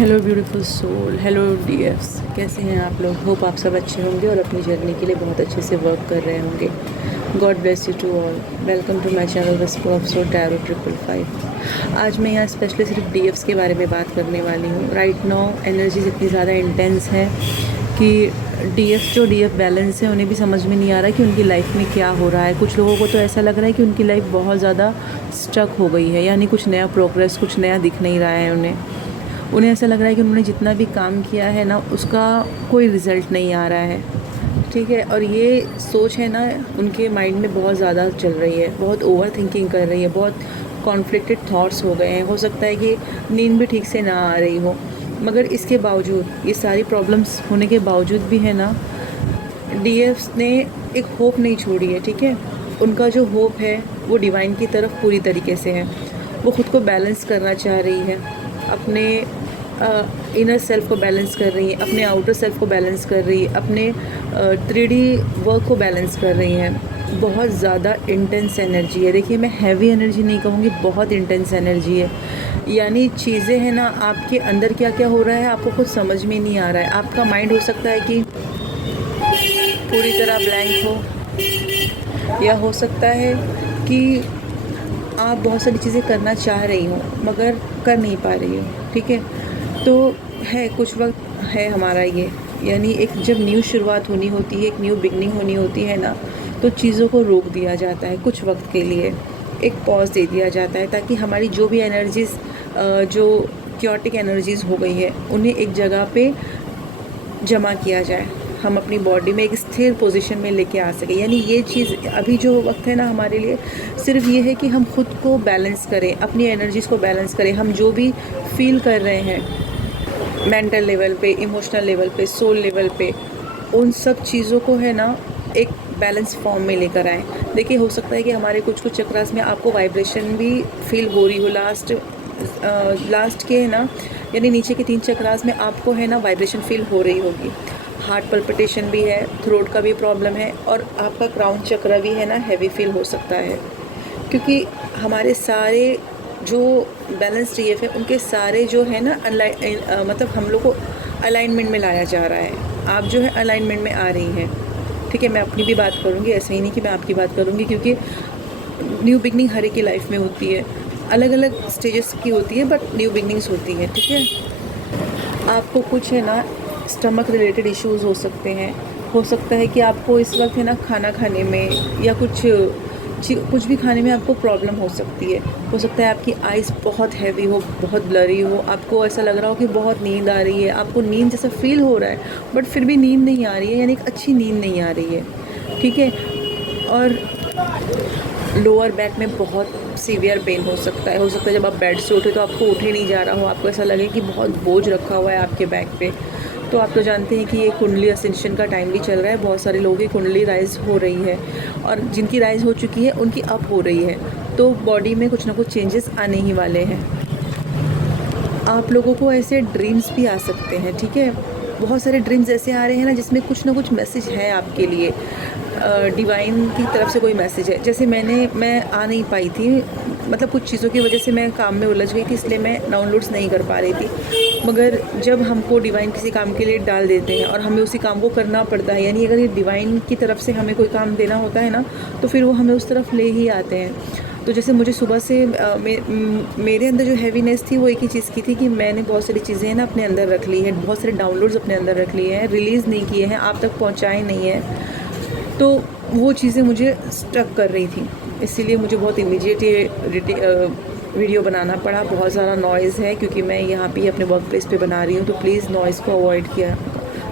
Hello beautiful soul, hello डीएफ्स, कैसे हैं आप लोग। होप आप सब अच्छे होंगे और अपनी जर्नी के लिए बहुत अच्छे से वर्क कर रहे होंगे। God bless you to all. Welcome to my channel whisper of soul tarot 555। आज मैं यहाँ स्पेशली सिर्फ डीएफ्स के बारे में बात करने वाली हूँ। राइट नाउ एनर्जीज इतनी ज़्यादा इंटेंस है कि डीएफ बैलेंस है उन्हें भी समझ में नहीं आ रहा कि उनकी लाइफ में क्या हो रहा है। कुछ लोगों को तो ऐसा लग रहा है कि उनकी लाइफ बहुत ज़्यादा स्टक हो गई है, यानी कुछ नया प्रोग्रेस, कुछ नया दिख नहीं रहा है उन्हें ऐसा लग रहा है कि उन्होंने जितना भी काम किया है ना, उसका कोई रिज़ल्ट नहीं आ रहा है। ठीक है, और ये सोच है ना उनके माइंड में बहुत ज़्यादा चल रही है, बहुत ओवर थिंकिंग कर रही है, बहुत कॉन्फ्लिक्टेड थॉट्स हो गए हैं। हो सकता है कि नींद भी ठीक से ना आ रही हो, मगर इसके बावजूद, ये सारी प्रॉब्लम्स होने के बावजूद भी है ना, डीएफ्स ने एक होप नहीं छोड़ी है। ठीक है, उनका जो होप है वो डिवाइन की तरफ पूरी तरीके से है। वो ख़ुद को बैलेंस करना चाह रही है, अपने इनर सेल्फ को बैलेंस कर रही है, अपने आउटर सेल्फ को बैलेंस कर रही है, अपने 3D वर्क को बैलेंस कर रही हैं। बहुत ज़्यादा इंटेंस एनर्जी है। देखिए, मैं हैवी एनर्जी नहीं कहूँगी, बहुत इंटेंस एनर्जी है। यानी चीज़ें हैं ना, आपके अंदर क्या क्या हो रहा है आपको खुद समझ में नहीं आ रहा है। आपका माइंड हो सकता है कि पूरी तरह ब्लैंक हो, या हो सकता है कि आप बहुत सारी चीज़ें करना चाह रही हो मगर कर नहीं पा रही हो। ठीक है, तो है कुछ वक्त है हमारा ये, यानी एक जब न्यू शुरुआत होनी होती है, एक न्यू बिगनिंग होनी होती है ना, तो चीज़ों को रोक दिया जाता है कुछ वक्त के लिए, एक पॉज दे दिया जाता है, ताकि हमारी जो भी एनर्जीज़, जो क्योटिक एनर्जीज़ हो गई है, उन्हें एक जगह पे जमा किया जाए, हम अपनी बॉडी में एक स्थिर पोजीशन में लेके आ सके। यानी ये चीज़ अभी जो वक्त है ना हमारे लिए, सिर्फ ये है कि हम खुद को बैलेंस करें, अपनी एनर्जीज़ को बैलेंस करें। हम जो भी फील कर रहे हैं मेंटल लेवल पे, इमोशनल लेवल पे, सोल लेवल पे, उन सब चीज़ों को है ना एक बैलेंस फॉर्म में लेकर आएँ। देखिए, हो सकता है कि हमारे कुछ कुछ चक्रास में आपको वाइब्रेशन भी फील हो रही हो। लास्ट के है ना, यानी नीचे के 3 चक्रास में आपको है ना वाइब्रेशन फील हो रही होगी। हार्ट पल्पिटेशन भी है, थ्रोट का भी प्रॉब्लम है, और आपका क्राउन चक्र भी है ना हैवी फील हो सकता है, क्योंकि हमारे सारे जो बैलेंस डीएफ है उनके सारे जो है ना मतलब हम लोग को अलाइनमेंट में लाया जा रहा है। आप जो है अलाइनमेंट में आ रही हैं। ठीक है, मैं अपनी भी बात करूँगी, ऐसा ही नहीं कि मैं आपकी बात करूँगी, क्योंकि न्यू बिगनिंग हर एक की लाइफ में होती है, अलग अलग स्टेजेस की होती है, बट न्यू बिगनिंग्स होती हैं। ठीक है, आपको कुछ है ना स्टमक रिलेटेड इश्यूज़ हो सकते हैं। हो सकता है कि आपको इस वक्त है ना खाना खाने में या कुछ भी खाने में आपको प्रॉब्लम हो सकती है। हो सकता है आपकी आइज़ बहुत हैवी हो, बहुत ब्लरी हो, आपको ऐसा लग रहा हो कि बहुत नींद आ रही है, आपको नींद जैसा फील हो रहा है, बट फिर भी नींद नहीं आ रही है, यानी एक अच्छी नींद नहीं आ रही है। ठीक है, और लोअर बैक में बहुत सीवियर पेन हो सकता है। जब आप बेड से उठे तो आपको उठे नहीं जा रहा हो, आपको ऐसा लगे कि बहुत बोझ रखा हुआ है आपके बैक पे। तो आप तो जानते हैं कि ये कुंडली असेंशन का टाइम भी चल रहा है। बहुत सारे लोगों की कुंडली राइज़ हो रही है, और जिनकी राइज़ हो चुकी है उनकी अप हो रही है। तो बॉडी में कुछ ना कुछ चेंजेस आने ही वाले हैं। आप लोगों को ऐसे ड्रीम्स भी आ सकते हैं। ठीक है, बहुत सारे ड्रीम्स ऐसे आ रहे हैं ना जिसमें कुछ ना कुछ मैसेज है आपके लिए, डिवाइन की तरफ से कोई मैसेज है। जैसे मैं आ नहीं पाई थी, मतलब कुछ चीज़ों की वजह से मैं काम में उलझ गई थी, इसलिए मैं डाउनलोड्स नहीं कर पा रही थी। मगर जब हमको डिवाइन किसी काम के लिए डाल देते हैं और हमें उसी काम को करना पड़ता है, यानी अगर ये डिवाइन की तरफ से हमें कोई काम देना होता है ना, तो फिर वो हमें उस तरफ ले ही आते हैं। तो जैसे मुझे सुबह से मेरे अंदर जो हैवीनेस थी वो एक ही चीज़ की थी कि मैंने बहुत सारी चीज़ें ना अपने अंदर रख ली हैं, बहुत सारे डाउनलोड्स अपने अंदर रख लिए हैं, रिलीज़ नहीं किए हैं, आप तक पहुँचाए नहीं हैं। तो वो चीज़ें मुझे स्टक कर रही थी, इसीलिए मुझे बहुत इमीडिएट ये वीडियो बनाना पड़ा। बहुत ज़्यादा नॉइज़ है, क्योंकि मैं यहाँ पे अपने वर्क प्लेस पे बना रही हूँ, तो प्लीज़ नॉइज़ को अवॉइड किया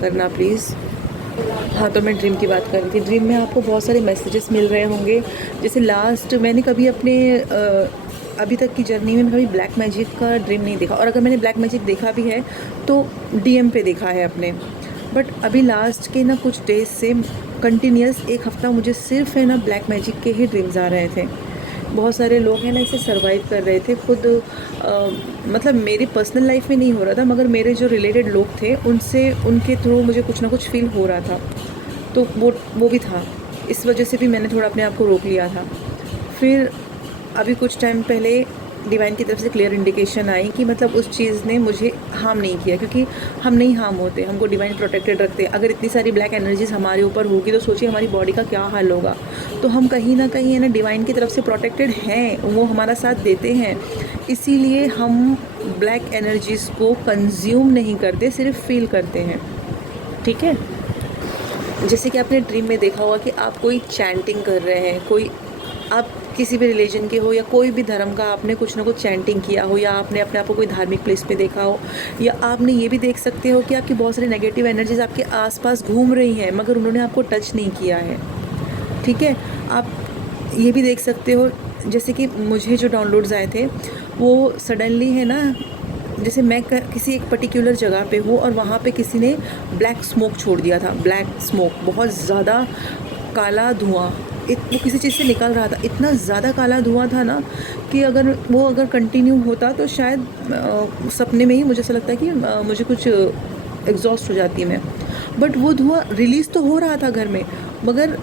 करना प्लीज़। हाँ, तो मैं ड्रीम की बात कर रही थी। ड्रीम में आपको बहुत सारे मैसेजेस मिल रहे होंगे। जैसे लास्ट मैंने कभी अपने अभी तक की जर्नी में कभी ब्लैक मैजिक का ड्रीम नहीं देखा, और अगर मैंने ब्लैक मैजिक देखा भी है तो डीएम पे देखा है अपने। बट अभी लास्ट के ना कुछ डेज से कंटिन्यूस 1 हफ़्ता मुझे सिर्फ है ना ब्लैक मैजिक के ही ड्रीम्स आ रहे थे। बहुत सारे लोग हैं ना इसे सर्वाइव कर रहे थे खुद, मतलब मेरी पर्सनल लाइफ में नहीं हो रहा था, मगर मेरे जो रिलेटेड लोग थे उनसे, उनके थ्रू मुझे कुछ ना कुछ फील हो रहा था। तो वो भी था, इस वजह से भी मैंने थोड़ा अपने आप को रोक लिया था। फिर अभी कुछ टाइम पहले डिवाइन की तरफ से क्लियर इंडिकेशन आई कि मतलब उस चीज़ ने मुझे हार्म नहीं किया, क्योंकि हम नहीं हार्म होते, हमको डिवाइन प्रोटेक्टेड रखते हैं। अगर इतनी सारी ब्लैक एनर्जीज हमारे ऊपर होगी तो सोचिए हमारी बॉडी का क्या हाल होगा। तो हम कहीं ना कहीं है ना डिवाइन की तरफ से प्रोटेक्टेड हैं, वो हमारा साथ देते हैं, इसीलिए हम ब्लैक एनर्जीज़ को कंज्यूम नहीं करते, सिर्फ फील करते हैं। ठीक है, जैसे कि आपने ड्रीम में देखा होगा कि आप कोई चैंटिंग कर रहे हैं, कोई आप किसी भी रिलीजन के हो या कोई भी धर्म का, आपने कुछ ना कुछ चैंटिंग किया हो, या आपने अपने आप को कोई धार्मिक प्लेस पे देखा हो, या आपने ये भी देख सकते हो कि आपकी बहुत सारी नेगेटिव एनर्जीज आपके आसपास घूम रही हैं मगर उन्होंने आपको टच नहीं किया है। ठीक है, आप ये भी देख सकते हो, जैसे कि मुझे जो डाउनलोड्स आए थे वो सडनली है ना, जैसे मैं किसी एक पर्टिकुलर जगह पे हूँ और वहाँ पे किसी ने ब्लैक स्मोक छोड़ दिया था, ब्लैक स्मोक, बहुत ज़्यादा काला धुआं वो किसी चीज़ से निकल रहा था, इतना ज़्यादा काला धुआं था ना कि अगर कंटिन्यू होता तो शायद सपने में ही मुझे ऐसा लगता है कि मुझे कुछ एग्जॉस्ट हो जाती मैं। बट वो धुआं रिलीज़ तो हो रहा था घर में, मगर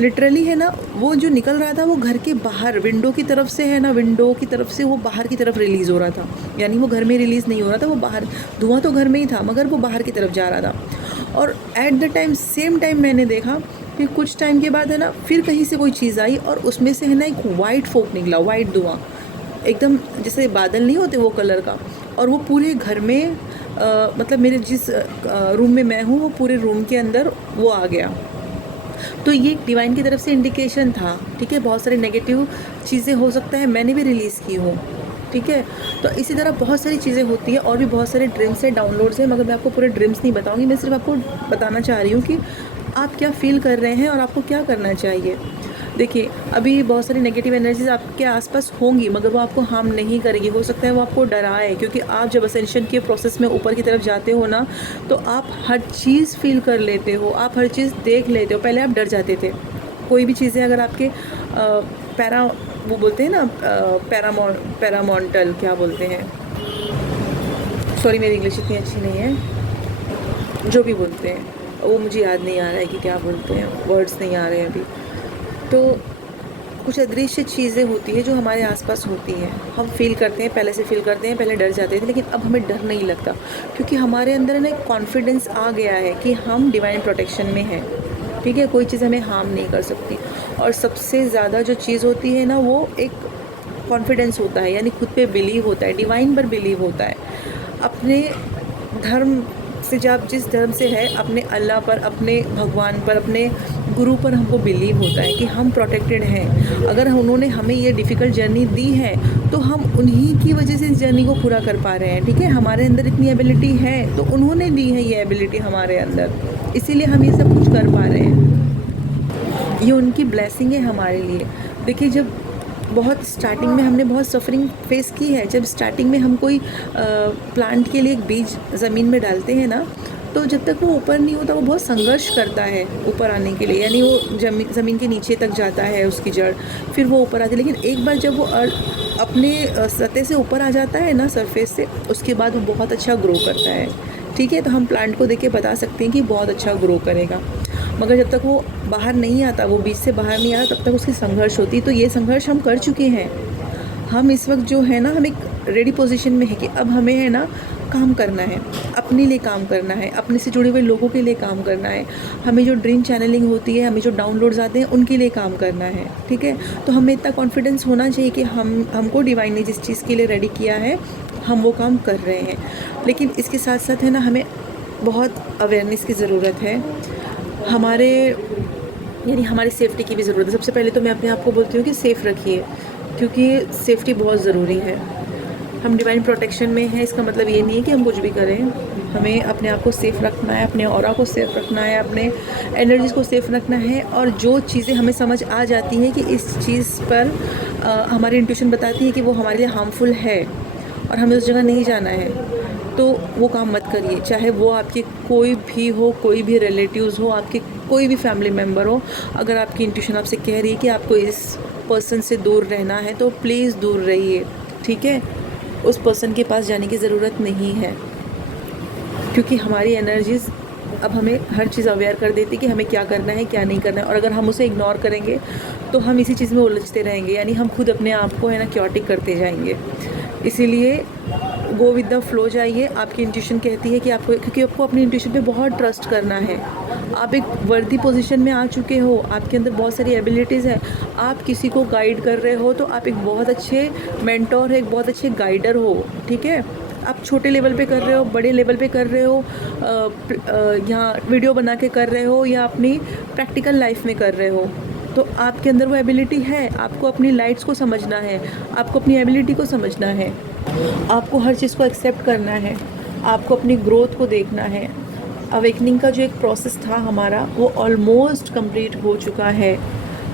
लिटरली है ना वो जो निकल रहा था वो घर के बाहर विंडो की तरफ से है ना, विंडो की तरफ से वो बाहर की तरफ रिलीज़ हो रहा था, यानी वो घर में रिलीज़ नहीं हो रहा था, वो बाहर, धुआं तो घर में ही था मगर वो बाहर की तरफ जा रहा था। और at the time same time मैंने देखा कि कुछ टाइम के बाद है ना फिर कहीं से कोई चीज़ आई और उसमें से है ना एक वाइट फोक निकला, वाइट धुआं, एकदम जैसे बादल नहीं होते वो कलर का, और वो पूरे घर में मतलब मेरे जिस रूम में मैं हूँ वो पूरे रूम के अंदर वो आ गया। तो ये डिवाइन की तरफ से इंडिकेशन था। ठीक है, बहुत सारी नेगेटिव चीज़ें हो सकता है मैंने भी रिलीज़ की हूँ। ठीक है, तो इसी तरह बहुत सारी चीज़ें होती हैं और भी बहुत सारे ड्रीम्स है, डाउनलोड्स हैं, मगर मैं आपको पूरे ड्रीम्स नहीं बताऊँगी, मैं सिर्फ आपको बताना चाह रही हूँ कि आप क्या फ़ील कर रहे हैं और आपको क्या करना चाहिए। देखिए, अभी बहुत सारी नेगेटिव एनर्जीज आपके आसपास होंगी मगर वो आपको हार्म नहीं करेगी, हो सकता है वो आपको डराए, क्योंकि आप जब असेंशन के प्रोसेस में ऊपर की तरफ जाते हो ना तो आप हर चीज़ फील कर लेते हो, आप हर चीज़ देख लेते हो। पहले आप डर जाते थे, कोई भी चीज़ें अगर आपके वो बोलते हैं ना पैरामोंटल क्या बोलते हैं, सॉरी मेरी इंग्लिश इतनी अच्छी नहीं है, जो भी बोलते हैं वो मुझे याद नहीं आ रहा है कि क्या बोलते हैं, वर्ड्स नहीं आ रहे हैं अभी। तो कुछ अदृश्य चीज़ें होती हैं जो हमारे आसपास होती हैं, हम फील करते हैं, पहले से फील करते हैं, पहले डर जाते थे लेकिन अब हमें डर नहीं लगता, क्योंकि हमारे अंदर ना एक कॉन्फिडेंस आ गया है कि हम डिवाइन प्रोटेक्शन में हैं। ठीक है, कोई चीज़ हमें हार्म नहीं कर सकती। और सबसे ज़्यादा जो चीज़ होती है ना वो एक कॉन्फिडेंस होता है, यानी खुद पे बिलीव होता है, डिवाइन पर बिलीव होता है, अपने धर्म से, जब जिस धर्म से है, अपने अल्लाह पर, अपने भगवान पर, अपने गुरु पर हमको बिलीव होता है कि हम प्रोटेक्टेड हैं। अगर उन्होंने हमें ये डिफ़िकल्ट जर्नी दी है तो हम उन्हीं की वजह से इस जर्नी को पूरा कर पा रहे हैं। ठीक है, हमारे अंदर इतनी एबिलिटी है तो उन्होंने दी है ये एबिलिटी हमारे अंदर, इसीलिए हम ये सब कुछ कर पा रहे हैं। ये उनकी ब्लेसिंग है हमारे लिए। देखिए, जब बहुत स्टार्टिंग में हमने बहुत सफरिंग फेस की है, जब स्टार्टिंग में हम कोई प्लांट के लिए एक बीज ज़मीन में डालते हैं ना, तो जब तक वो ऊपर नहीं होता वो बहुत संघर्ष करता है ऊपर आने के लिए, यानी वो ज़मीन के नीचे तक जाता है उसकी जड़, फिर वो ऊपर आती है। लेकिन एक बार जब वो अपने सतह से ऊपर आ जाता है ना, सरफेस से, उसके बाद वो बहुत अच्छा ग्रो करता है। ठीक है, तो हम प्लांट को देख के बता सकते हैं कि बहुत अच्छा ग्रो करेगा, मगर जब तक वो बाहर नहीं आता, वो बीज से बाहर नहीं आता, तब तक उसकी संघर्ष होती है। तो ये संघर्ष हम कर चुके हैं। हम इस वक्त जो है ना, हम एक रेडी पोजीशन में है कि अब हमें है ना काम करना है, अपने लिए काम करना है, अपने से जुड़े हुए लोगों के लिए काम करना है, हमें जो ड्रीम चैनलिंग होती है, हमें जो डाउनलोड्स आते हैं उनके लिए काम करना है। ठीक है, तो हमें इतना कॉन्फिडेंस होना चाहिए कि हमको डिवाइन ने जिस चीज़ के लिए रेडी किया है हम वो काम कर रहे हैं। लेकिन इसके साथ साथ है ना, हमें बहुत अवेयरनेस की ज़रूरत है, यानी हमारी सेफ्टी की भी ज़रूरत है। सबसे पहले तो मैं अपने आप को बोलती हूँ कि सेफ़ रखिए, क्योंकि सेफ्टी बहुत ज़रूरी है। हम डिवाइन प्रोटेक्शन में हैं, इसका मतलब ये नहीं है कि हम कुछ भी करें, हमें अपने आप को सेफ़ रखना है, अपने ऑरा को सेफ़ रखना है, अपने एनर्जीज़ को सेफ़ रखना है। और जो चीज़ें हमें समझ आ जाती हैं कि इस चीज़ पर हमारी इंट्यूशन बताती है कि वो हमारे लिए हार्मफुल है और हमें उस जगह नहीं जाना है, तो वो काम मत करिए। चाहे वो आपके कोई भी हो, कोई भी रिलेटिव्स हो, आपके कोई भी फैमिली मेम्बर हो, अगर आपकी इंट्यूशन आपसे कह रही है कि आपको इस पर्सन से दूर रहना है तो प्लीज़ दूर रहिए। ठीक है, उस पर्सन के पास जाने की ज़रूरत नहीं है, क्योंकि हमारी एनर्जीज़ अब हमें हर चीज़ अवेयर कर देती कि हमें क्या करना है, क्या नहीं करना है। और अगर हम उसे इग्नोर करेंगे तो हम इसी चीज़ में उलझते रहेंगे, यानी हम खुद अपने आप को है ना क्योटिक करते जाएंगे। इसीलिए गो विद द फ्लो जाइए। आपकी इंट्यूशन कहती है कि आपको, क्योंकि आपको अपनी इंट्यूशन पे बहुत ट्रस्ट करना है। आप एक वर्दी पोजीशन में आ चुके हो, आपके अंदर बहुत सारी एबिलिटीज़ है, आप किसी को गाइड कर रहे हो, तो आप एक बहुत अच्छे मेंटोर है, एक बहुत अच्छे गाइडर हो। ठीक है, आप छोटे लेवल पे कर रहे हो, बड़े लेवल पे कर रहे हो, यहाँ वीडियो बना के कर रहे हो या अपनी प्रैक्टिकल लाइफ में कर रहे हो, तो आपके अंदर वो एबिलिटी है। आपको अपनी लाइट्स को समझना है, आपको अपनी एबिलिटी को समझना है, आपको हर चीज़ को एक्सेप्ट करना है, आपको अपनी ग्रोथ को देखना है। अवेकनिंग का जो एक प्रोसेस था हमारा, वो ऑलमोस्ट कंप्लीट हो चुका है।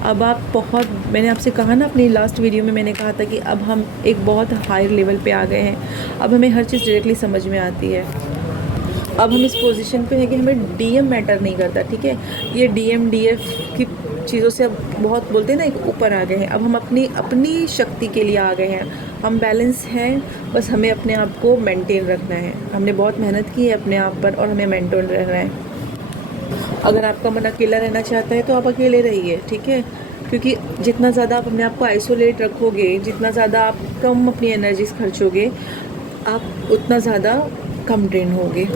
अब आप बहुत, मैंने आपसे कहा ना अपनी लास्ट वीडियो में, मैंने कहा था कि अब हम एक बहुत हायर लेवल पे आ गए हैं। अब हमें हर चीज़ डायरेक्टली समझ में आती है। अब हम इस पोजीशन पे हैं कि हमें डीएम मैटर नहीं करता। ठीक है, ये डीएम डीएफ की चीज़ों से अब बहुत बोलते हैं ना, एक ऊपर आ गए हैं। अब हम अपनी शक्ति के लिए आ गए हैं। हम बैलेंस हैं, बस हमें अपने आप को मेंटेन रखना है। हमने बहुत मेहनत की है अपने आप पर और हमें मेंटेन रहना है। अगर आपका मन अकेला रहना चाहता है तो आप अकेले रहिए। ठीक है, क्योंकि जितना ज़्यादा आप अपने आप को आइसोलेट रखोगे, जितना ज़्यादा आप कम अपनी एनर्जीज खर्चोगे, आप उतना ज़्यादा कम ड्रेन होगे।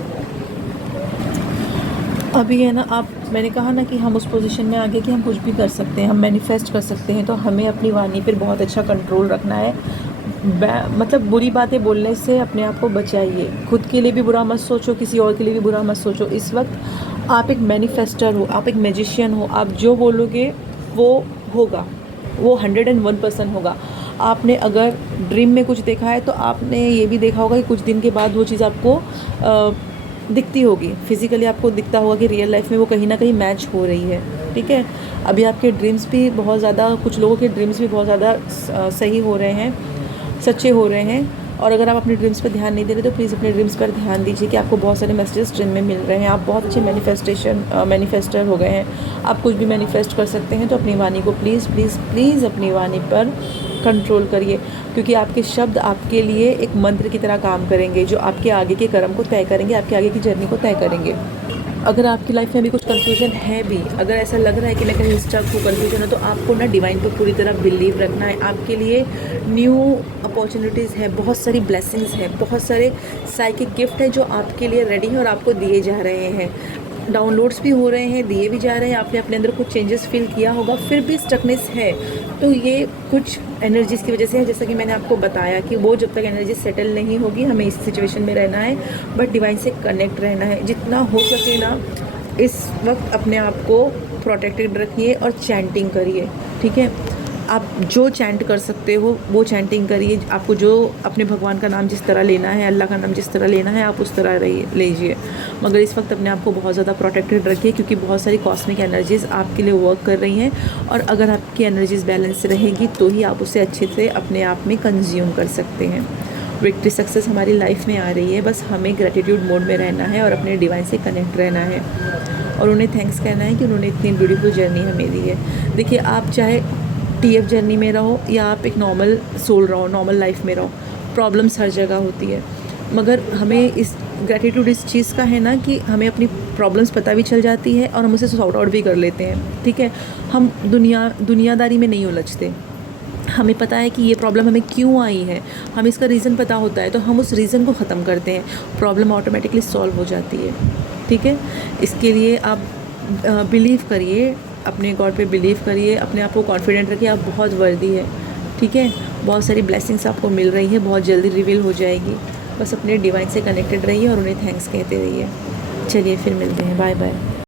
अभी है ना, मैंने कहा ना कि हम उस पोजीशन में आ गए कि हम कुछ भी कर सकते हैं, हम मैनिफेस्ट कर सकते हैं। तो हमें अपनी वाणी पर बहुत अच्छा कंट्रोल रखना है। मतलब बुरी बातें बोलने से अपने आप को बचाइए। खुद के लिए भी बुरा मत सोचो, किसी और के लिए भी बुरा मत सोचो। इस वक्त आप एक मैनिफेस्टर हो, आप एक मैजिशियन हो। आप जो बोलोगे वो होगा, वो 101% होगा। आपने अगर ड्रीम में कुछ देखा है तो आपने ये भी देखा होगा कि कुछ दिन के बाद वो चीज़ आपको दिखती होगी, फिज़िकली आपको दिखता होगा कि रियल लाइफ में वो कहीं ना कहीं मैच हो रही है। ठीक है, अभी आपके ड्रीम्स भी बहुत ज़्यादा, कुछ लोगों के ड्रीम्स भी बहुत ज़्यादा सही हो रहे हैं, सच्चे हो रहे हैं। और अगर आप अपने ड्रीम्स पर ध्यान नहीं दे रहे तो प्लीज़ अपने ड्रीम्स पर ध्यान दीजिए कि आपको बहुत सारे मैसेजेस ड्रीम में मिल रहे हैं। आप बहुत अच्छे मैनिफेस्टर हो गए हैं। आप कुछ भी मैनिफेस्ट कर सकते हैं। तो अपनी वाणी को प्लीज़ प्लीज़ प्लीज़ अपनी वाणी पर कंट्रोल करिए, क्योंकि आपके शब्द आपके लिए एक मंत्र की तरह काम करेंगे, जो आपके आगे के कर्म को तय करेंगे, आपके आगे की जर्नी को तय करेंगे। अगर आपकी लाइफ में भी कुछ कन्फ्यूजन है भी, अगर ऐसा लग रहा है कि मैं कहीं स्टक हूँ, कन्फ्यूजन है, तो आपको ना डिवाइन पर पूरी तरह बिलीव रखना है। आपके लिए न्यू अपॉर्चुनिटीज़ है, बहुत सारी ब्लेसिंग्स हैं, बहुत सारे साइकिक गिफ्ट हैं जो आपके लिए रेडी हैं और आपको दिए जा रहे हैं। डाउनलोड्स भी हो रहे हैं, दिए भी जा रहे हैं। आपने अपने अंदर कुछ चेंजेस फील किया होगा, फिर भी स्टकनेस है, तो ये कुछ एनर्जीज़ की वजह से है। जैसा कि मैंने आपको बताया कि वो जब तक एनर्जी सेटल नहीं होगी, हमें इस सिचुएशन में रहना है, बट डिवाइन से कनेक्ट रहना है। जितना हो सके ना, इस वक्त अपने आप को प्रोटेक्टेड रखिए और चैंटिंग करिए। ठीक है, आप जो चैंट कर सकते हो वो चैंटिंग करिए। आपको जो अपने भगवान का नाम जिस तरह लेना है, अल्लाह का नाम जिस तरह लेना है, आप उस तरह लीजिए। मगर इस वक्त अपने आप को बहुत ज़्यादा प्रोटेक्टेड रखिए, क्योंकि बहुत सारी कॉस्मिक एनर्जीज़ आपके लिए वर्क कर रही हैं। और अगर आपकी एनर्जीज़ बैलेंस रहेगी तो ही आप उसे अच्छे से अपने आप में कंज्यूम कर सकते हैं। विक्ट्री सक्सेस हमारी लाइफ में आ रही है, बस हमें ग्रेटिट्यूड मोड में रहना है और अपने डिवाइन से कनेक्ट रहना है और उन्हें थैंक्स कहना है कि उन्होंने इतनी ब्यूटीफुल जर्नी हमें दी है। देखिए, आप चाहे टीएफ जर्नी में रहो या आप एक नॉर्मल सोल रहो, नॉर्मल लाइफ में रहो, प्रॉब्लम्स हर जगह होती है। मगर हमें इस ग्रेटिट्यूड इस चीज़ का है ना कि हमें अपनी प्रॉब्लम्स पता भी चल जाती है और हम उसे सॉर्ट आउट भी कर लेते हैं। ठीक है, हम दुनियादारी में नहीं उलझते। हमें पता है कि ये प्रॉब्लम हमें क्यों आई है, हमें इसका रीज़न पता होता है, तो हम उस रीज़न को ख़त्म करते हैं, प्रॉब्लम ऑटोमेटिकली सॉल्व हो जाती है। ठीक है, इसके लिए आप बिलीव करिए, अपने गॉड पे बिलीव करिए, अपने आप को कॉन्फिडेंट रखिए, आप बहुत वर्दी है। ठीक है, बहुत सारी ब्लेसिंग्स आपको मिल रही है, बहुत जल्दी रिवील हो जाएगी। बस अपने डिवाइन से कनेक्टेड रहिए और उन्हें थैंक्स कहते रहिए। चलिए फिर मिलते हैं, बाय बाय।